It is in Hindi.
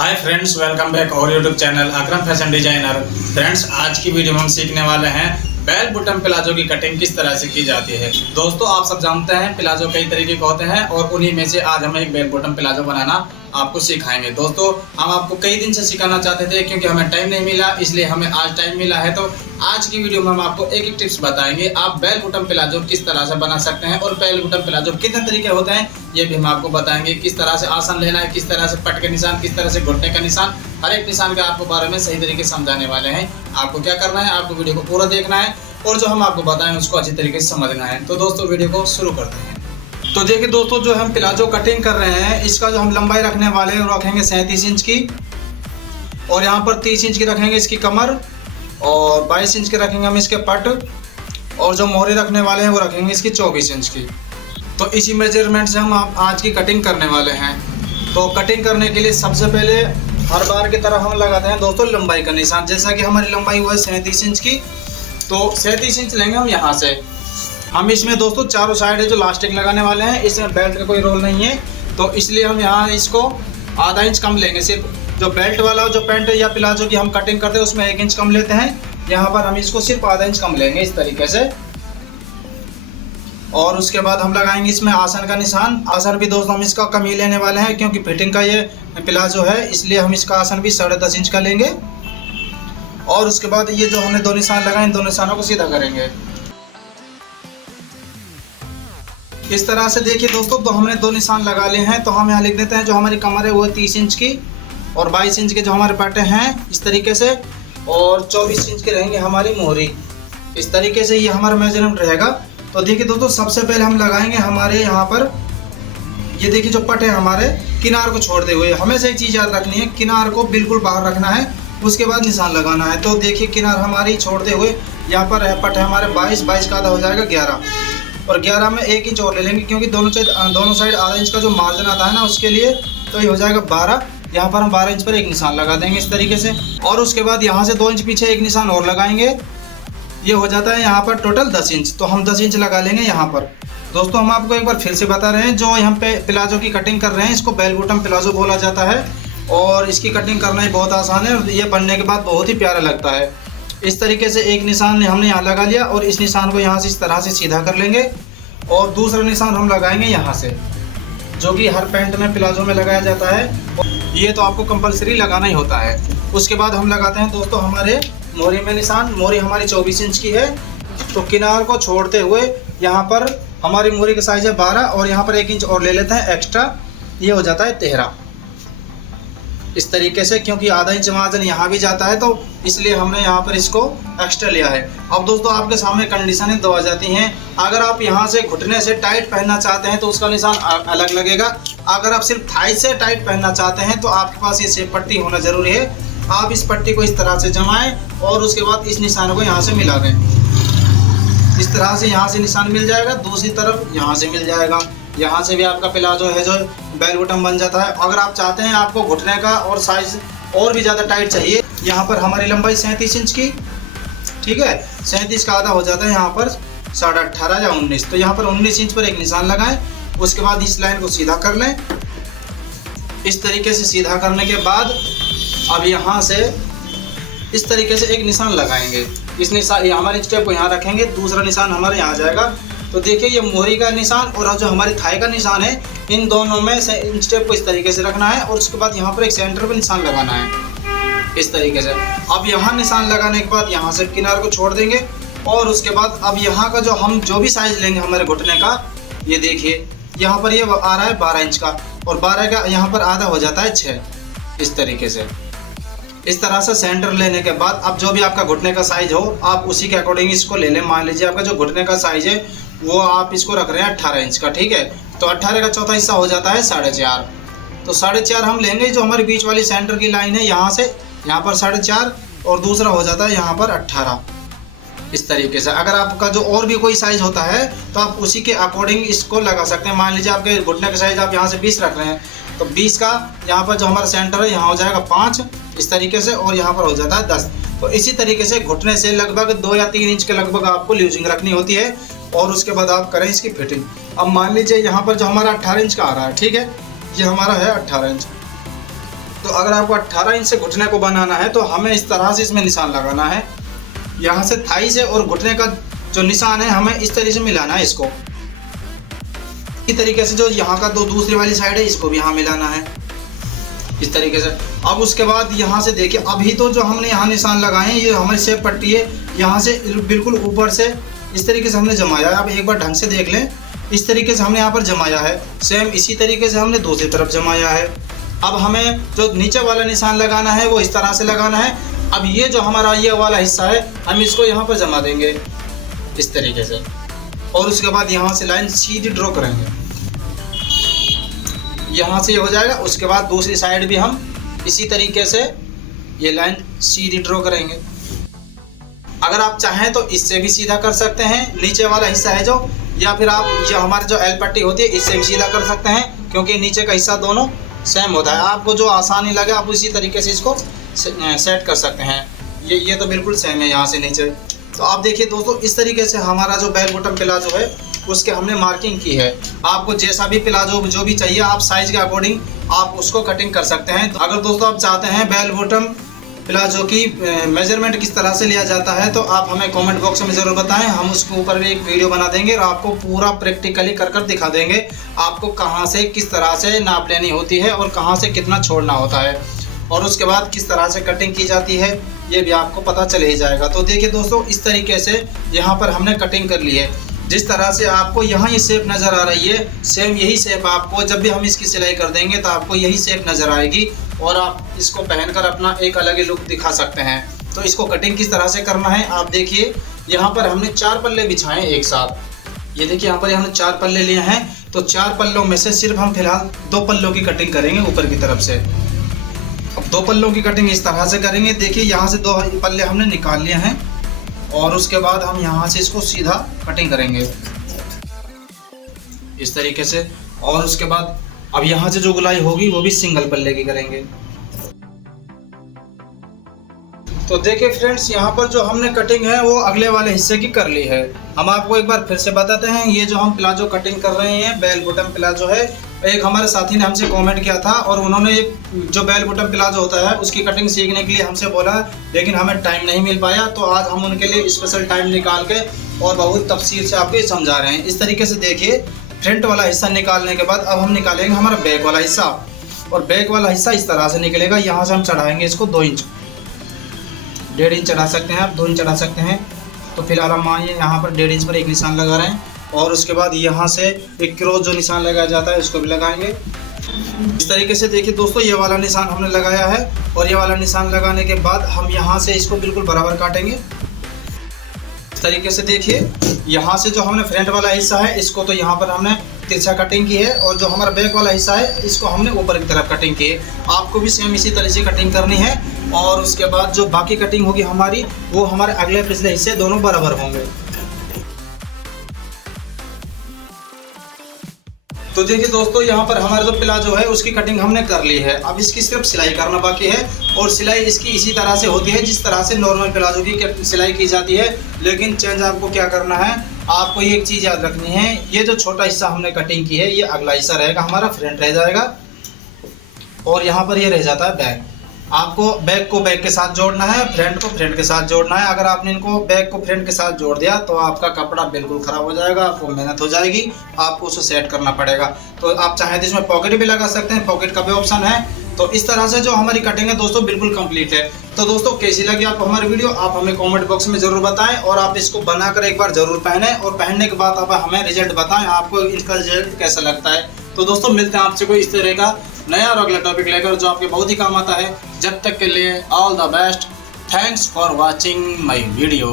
हाय फ्रेंड्स, वेलकम बैक और यूट्यूब चैनल अकरम फैशन डिजाइनर। फ्रेंड्स, आज की वीडियो में हम सीखने वाले हैं बेल बटन प्लाजो की कटिंग किस तरह से की जाती है। दोस्तों, आप सब जानते हैं प्लाजो कई तरीके के होते हैं और उन्हीं में से आज हम एक बेल बटन प्लाजो बनाना आपको सिखाएंगे। दोस्तों, हम आपको कई दिन से सिखाना चाहते थे क्योंकि हमें टाइम नहीं मिला, इसलिए हमें आज टाइम मिला है। तो आज की वीडियो में हम आपको एक एक टिप्स बताएंगे आप बेल बटन प्लाजो किस तरह से बना सकते हैं और बेल बटन प्लाजो कितने तरीके होते हैं ये भी हम आपको बताएंगे। किस तरह से आसन लेना है, किस तरह से पट के निशान, किस तरह से घुटने का निशान, हर एक निशान के आपको बारे में सही तरीके से समझाने वाले हैं। आपको क्या करना है, आपको वीडियो को पूरा देखना है और जो हम आपको बताएं उसको अच्छी तरीके से समझना है। तो दोस्तों, वीडियो को शुरू करते हैं। तो देखिए दोस्तों, जो हम प्लाजो कटिंग कर रहे हैं इसका जो हम लंबाई रखने वाले हैं वो रखेंगे 37 इंच की, और यहाँ पर 30 इंच की रखेंगे इसकी कमर, और 22 इंच के रखेंगे हम इसके पट, और जो मोहरी रखने वाले हैं वो रखेंगे इसकी 24 इंच की। तो इसी मेजरमेंट से हम आज की कटिंग करने वाले हैं। तो कटिंग करने के लिए सबसे पहले हर बार की तरह हम लगाते हैं दोस्तों लंबाई का निशान। जैसा कि हमारी लंबाई हुआ है 37 इंच की, तो 37 इंच लेंगे हम यहाँ से। हम इसमें दोस्तों चारों साइड जो लास्टिक लगाने वाले हैं, इसमें बेल्ट का कोई रोल नहीं है, तो इसलिए हम यहाँ इसको आधा इंच कम लेंगे। सिर्फ जो बेल्ट वाला जो पैंट या प्लाजो की हम कटिंग करते हैं उसमें 1 इंच कम लेते हैं, यहाँ पर हम इसको सिर्फ आधा इंच कम लेंगे इस तरीके से। और उसके बाद हम लगाएंगे इसमें आसन का निशान। आसन भी दोस्तों हम इसका कम ही लेने वाले हैं क्योंकि फिटिंग का ये प्लाजो है, इसलिए हम इसका आसन भी 10.5 इंच का लेंगे। और उसके बाद ये जो हमने दो निशान लगाए इन दो निशानों को सीधा करेंगे इस तरह से। देखिए दोस्तों, तो हमने दो निशान लगा लिए हैं, तो हम यहाँ लिख देते हैं जो हमारी कमर है वो 30 इंच की, और 22 इंच के जो हमारे पट्टे हैं इस तरीके से, और 24 इंच के रहेंगे हमारी मोहरी। इस तरीके से ये हमारा मेजरमेंट रहेगा। तो देखिए दोस्तों, सबसे पहले हम लगाएंगे हमारे यहाँ पर ये देखिए जो पट है हमारे किनार को छोड़ते हुए। हमेशा एक चीज़ याद रखनी है, किनार को बिल्कुल बाहर रखना है, उसके बाद निशान लगाना है। तो देखिए किनार हमारी छोड़ते हुए यहाँ पर है पट है हमारे 22 का आधा हो जाएगा 11, और 11 में 1 इंच और ले लेंगे क्योंकि दोनों साइड आधा इंच का जो मार्जिन आता है ना उसके लिए, तो ये हो जाएगा 12। यहाँ पर हम 12 इंच पर एक निशान लगा देंगे इस तरीके से, और उसके बाद यहाँ से 2 इंच पीछे एक निशान और लगाएंगे। ये हो जाता है यहाँ पर टोटल 10 इंच, तो हम 10 इंच लगा लेंगे यहाँ पर। दोस्तों, हम आपको एक बार फिर से बता रहे हैं, जो यहाँ पे प्लाजो की कटिंग कर रहे हैं इसको बेल बटन प्लाजो बोला जाता है, और इसकी कटिंग करना ही बहुत आसान है, और ये बनने के बाद बहुत ही प्यारा लगता है। इस तरीके से एक निशान हमने यहाँ लगा लिया, और इस निशान को यहाँ से इस तरह से सीधा कर लेंगे, और दूसरा निशान हम लगाएंगे यहाँ से, जो कि हर पैंट में प्लाजो में लगाया जाता है। ये तो आपको कंपलसरी लगाना ही होता है। उसके बाद हम लगाते हैं दोस्तों हमारे मोहरी में निशान। मोहरी हमारी 24 इंच की है, तो किनार को छोड़ते हुए यहाँ पर हमारी मोहरी का साइज है 12, और यहाँ पर 1 इंच और ले लेते हैं एक्स्ट्रा, ये हो जाता है 13 इस तरीके से, क्योंकि आधा इंच मार्जिन यहाँ भी जाता है, तो इसलिए हमने यहाँ पर इसको एक्स्ट्रा लिया है। अब दोस्तों, आपके सामने कंडीशनें दो आ जाती हैं। अगर आप यहाँ से घुटने से टाइट पहनना चाहते हैं तो उसका निशान अलग लगेगा। अगर आप सिर्फ थाई से टाइट पहनना चाहते हैं तो आपके पास ये सेफ पट्टी होना जरूरी है। आप इस पट्टी को इस तरह से जमाएं और उसके बाद इस निशान को यहाँ से मिला दें। इस तरह से यहाँ से निशान मिल जाएगा, दूसरी तरफ यहाँ से मिल जाएगा। यहाँ से भी आपका प्लाजो है जो बेल बटन बन जाता है। अगर आप चाहते हैं आपको घुटने का और साइज और भी ज़्यादा टाइट चाहिए, यहाँ पर हमारी लंबाई 37 इंच की, ठीक है, 37 का आधा हो जाता है यहाँ पर 18.5 या 19, तो यहाँ पर 19 इंच पर एक निशान लगाएं। उसके बाद इस लाइन को सीधा कर लें इस तरीके से। सीधा करने के बाद अब यहाँ से इस तरीके से एक निशान लगाएंगे। इस निशान हमारे स्टेप को यहाँ रखेंगे, दूसरा निशान हमारे यहाँ जाएगा। तो देखिए ये मोहरी का निशान और जो हमारी थाई का निशान है, इन दोनों में से इन स्टेप को इस तरीके से रखना है, और उसके बाद यहाँ पर एक सेंटर पे निशान लगाना है इस तरीके से। अब यहाँ निशान लगाने के बाद यहाँ से किनार को छोड़ देंगे, और उसके बाद अब यहाँ का जो हम जो भी साइज लेंगे हमारे घुटने का, ये देखिए यहाँ पर ये आ रहा है 12 इंच का, और 12 का यहाँ पर आधा हो जाता है 6 इस तरीके से। इस तरह से सेंटर लेने के बाद अब जो भी आपका घुटने का साइज हो आप उसी के अकॉर्डिंग इसको ले लें। मान लीजिए आपका जो घुटने का साइज है वो आप इसको रख रहे हैं 18 इंच का, ठीक है, तो 18 का चौथा हिस्सा हो जाता है 4.5, तो 4.5 हम लेंगे। जो हमारी बीच वाली सेंटर की लाइन है यहाँ से यहाँ पर 4.5, और दूसरा हो जाता है यहाँ पर 18 इस तरीके से। अगर आपका जो और भी कोई साइज होता है तो आप उसी के अकॉर्डिंग इसको लगा सकते हैं। मान लीजिए आपके घुटने का साइज आप यहाँ से 20 रख रहे हैं, तो 20 का यहाँ पर जो हमारा सेंटर है यहाँ हो जाएगा 5 इस तरीके से, और यहाँ पर हो जाता है 10। तो इसी तरीके से घुटने से लगभग 2 या 3 इंच के लगभग आपको लूजिंग रखनी होती है, और उसके बाद आप करें इसकी फिटिंग। अब मान लीजिए यहाँ पर जो हमारा 18 इंच का आ रहा है, ठीक है, ये हमारा है 18 इंच, तो अगर आपको 18 इंच से घुटने को बनाना है तो हमें इस तरह से इसमें निशान लगाना है। यहाँ से थाई से और घुटने का जो निशान है हमें इस तरीके से मिलाना है इसको। इस तरीके से जो यहाँ का दूसरी वाली साइड है इसको भी यहाँ मिलाना है इस तरीके से। अब उसके बाद यहाँ से देखिए, अभी तो जो हमने यहाँ निशान लगाए हैं ये हमारी शेप पट्टी है, यहाँ से बिल्कुल ऊपर से इस तरीके से हमने जमाया है। अब एक बार ढंग से देख लें, इस तरीके से हमने यहाँ पर जमाया है। सेम इसी तरीके से हमने दूसरी तरफ जमाया है। अब हमें जो नीचे वाला निशान लगाना है वो इस तरह से लगाना है। अब ये जो हमारा ये वाला हिस्सा है हम इसको यहाँ पर जमा देंगे इस तरीके से, और उसके बाद यहाँ से लाइन सीधी ड्रॉ करेंगे। यहाँ से ये हो जाएगा। उसके बाद दूसरी साइड भी हम इसी तरीके से ये लाइन सीधी ड्रॉ करेंगे। अगर आप चाहें तो इससे भी सीधा कर सकते हैं नीचे वाला हिस्सा है जो, या फिर आप जो हमारी जो एल पट्टी होती है इससे भी सीधा कर सकते हैं, क्योंकि नीचे का हिस्सा दोनों सेम होता है। आपको जो आसानी लगे आप उसी तरीके से इसको सेट कर सकते हैं। ये तो बिल्कुल सेम है यहाँ से नीचे। तो आप देखिए दोस्तों, इस तरीके से हमारा जो बेल बॉटम प्लाजो है उसके हमने मार्किंग की है। आपको जैसा भी प्लाजो जो भी चाहिए आप साइज के अकॉर्डिंग आप उसको कटिंग कर सकते हैं। अगर दोस्तों आप चाहते हैं बेल बॉटम प्लाजो की मेजरमेंट किस तरह से लिया जाता है तो आप हमें कमेंट बॉक्स में ज़रूर बताएं। हम उसके ऊपर भी एक वीडियो बना देंगे और आपको पूरा प्रैक्टिकली कर दिखा देंगे आपको कहां से किस तरह से नाप लेनी होती है और कहां से कितना छोड़ना होता है, और उसके बाद किस तरह से कटिंग की जाती है ये भी आपको पता चल ही जाएगा। तो देखिए दोस्तों, इस तरीके से यहाँ पर हमने कटिंग कर ली है। जिस तरह से आपको यहाँ ये शेप नज़र आ रही है सेम यही शेप आपको जब भी हम इसकी सिलाई कर देंगे तो आपको यही शेप नज़र आएगी, और आप इसको पहनकर अपना एक अलग ही लुक दिखा सकते हैं। तो इसको कटिंग किस तरह से करना है आप देखिए, यहाँ पर हमने 4 पल्ले बिछाए एक साथ। ये देखिए यहाँ पर हमने 4 पल्ले लिए हैं, तो 4 पल्लों में से सिर्फ हम फिलहाल 2 पल्लों की कटिंग करेंगे ऊपर की तरफ से। अब 2 पल्लों की कटिंग इस तरह से करेंगे। देखिए यहाँ से 2 पल्ले हमने निकाल लिए हैं, और उसके बाद हम यहाँ से इसको सीधा कटिंग करेंगे इस तरीके से। और उसके बाद अब यहाँ से जो गुलाई होगी वो भी सिंगल पल्ले की करेंगे। तो देखिए फ्रेंड्स, यहाँ पर जो हमने कटिंग है वो अगले वाले हिस्से की कर ली है। हम आपको एक बार फिर से बताते हैं, ये जो हम प्लाजो कटिंग कर रहे हैं बेल बॉटम प्लाजो है। एक हमारे साथी ने हमसे कमेंट किया था और उन्होंने जो बेल बॉटम प्लाजो होता है उसकी कटिंग सीखने के लिए हमसे बोला, लेकिन हमें टाइम नहीं मिल पाया। तो आज हम उनके लिए स्पेशल टाइम निकाल के और बहुत तफसील से आपको समझा रहे हैं। इस तरीके से देखिए, फ्रंट वाला हिस्सा निकालने के बाद अब हम निकालेंगे हमारा बैक वाला हिस्सा, और बैक वाला हिस्सा इस तरह से निकलेगा। यहाँ से हम चढ़ाएंगे इसको 2 इंच, 1.5 इंच चढ़ा सकते हैं आप, 2 इंच चढ़ा सकते हैं। तो फिलहाल हम मानिए यहाँ पर 1.5 इंच पर एक निशान लगा रहे हैं, और उसके बाद यहाँ से एक क्रॉस जो निशान लगाया जाता है उसको भी लगाएंगे इस तरीके से। देखिए दोस्तों, ये वाला निशान हमने लगाया है, और ये वाला निशान लगाने के बाद हम यहाँ से इसको बिल्कुल बराबर काटेंगे इस तरीके से। देखिए यहाँ से जो हमने फ्रंट वाला हिस्सा है इसको तो यहाँ पर हमने तिरछा कटिंग की है, और जो हमारा बैक वाला हिस्सा है इसको हमने ऊपर की तरफ कटिंग की है। आपको भी सेम इसी तरह से कटिंग करनी है, और उसके बाद जो बाकी कटिंग होगी हमारी वो हमारे अगले पिछले हिस्से दोनों बराबर होंगे। तो देखिए दोस्तों, यहाँ पर हमारा जो प्लाजो है उसकी कटिंग हमने कर ली है। अब इसकी सिर्फ सिलाई करना बाकी है, और सिलाई इसकी इसी तरह से होती है जिस तरह से नॉर्मल प्लाजो की सिलाई की जाती है। लेकिन चेंज आपको क्या करना है, आपको ये एक चीज़ याद रखनी है, ये जो छोटा हिस्सा हमने कटिंग की है ये अगला हिस्सा रहेगा हमारा, फ्रंट रह जाएगा, और यहाँ पर ये रह जाता है बैक। आपको बैक को बैक के साथ जोड़ना है, फ्रंट को फ्रंट के साथ जोड़ना है। अगर आपने इनको बैक को फ्रंट के साथ जोड़ दिया तो आपका कपड़ा बिल्कुल ख़राब हो जाएगा, आपको मेहनत हो जाएगी, आपको उसे सेट करना पड़ेगा। तो आप चाहें तो इसमें पॉकेट भी लगा सकते हैं, पॉकेट का भी ऑप्शन है। तो इस तरह से जो हमारी कटिंग है दोस्तों बिल्कुल कंप्लीट है। तो दोस्तों कैसी लगी आपको हमारी वीडियो आप हमें कमेंट बॉक्स में ज़रूर बताएं, और आप इसको बनाकर एक बार ज़रूर पहनें, और पहनने के बाद आप हमें रिजल्ट बताएं आपको इसका रिजल्ट कैसा लगता है। तो दोस्तों मिलते हैं आपसे कोई इस तरह का नया और अगला टॉपिक लेकर जो आपके बहुत ही काम आता है। जब तक के लिए all the best, thanks for watching my video.